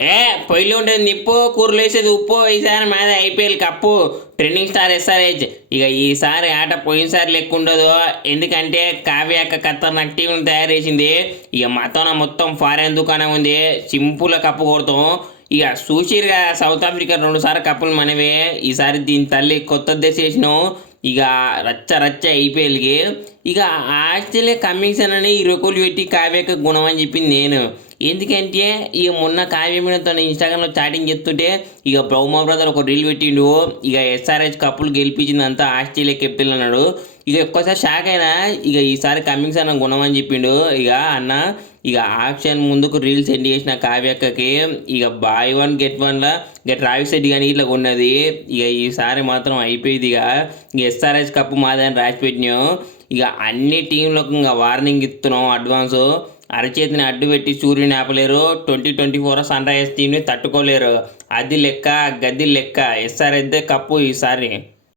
ఏ పొయ్యిలో ఉంటుంది నిప్పు కూరలు వేసేది ఉప్పు ఈసారి మాది IPL cup trending star SRH. ఇక ఈసారి ఆట పోయినసారి లెక్క ఉండదు. ఎందుకంటే కావ్య అక్క ఖతర్నాక్ టీంని తయారు చేసింది. ఇక మాతోన మొత్తం ఫారెన్ దుకాణం ఉంది. సింపుల్గా కప్పు కొడతాం. ఇక చూసిరుగా సౌత్ ఆఫ్రికా 2 సార్లు కప్పులు మనవే. ఈసారి దీని తల్లి కొత్త దశ చేసినాం. ఇక రచ్చ రచ్చ ఐపీఎల్కి. ఇక ఆస్ట్రేలియా కమిషన్ అని 20 కోట్లు పెట్టి కావ్యకు గుణం అని చెప్పింది నేను. ఎందుకంటే ఇక మొన్న కావ్య మీదతో ఇన్స్టాగ్రామ్లో చాటింగ్ చేస్తుంటే ఇక బ్రహ్మ బ్రదర్ ఒక రీల్ పెట్టిండు. ఇక ఎస్ఆర్హెచ్ కప్పులు గెలిపించిందంతా ఆస్ట్రేలియా కెప్టెన్ అన్నాడు. ఇక ఒక్కసారి షాక్ అయినా. ఇక ఈసారి కమింగ్స్ అన్న గుణం అని చెప్పిండు. ఇక అన్న ఇక ఆప్షన్ ముందుకు రీల్ సెండ్ చేసిన కావ్యక్కకి ఇక బాయ్ 1 గెట్ 1లా ఇక ట్రావిస్ సెట్ కానీ ఇట్లా ఉన్నది. ఇక ఈసారి మాత్రం అయిపోయింది. ఇక ఎస్ఆర్హెచ్ కప్పు మాదని రాసి పెట్టినాం. ఇక అన్ని టీంలకు ఇంకా వార్నింగ్ ఇస్తున్నాం అడ్వాన్సు. అరచేతిని అడ్డు పెట్టి సూర్యుని ఆపలేరు. 2024 సన్ రైజర్స్ టీంని తట్టుకోలేరు. అది లెక్క గది లెక్క. ఎస్ఆర్హెచ్ కప్పు ఈసారి.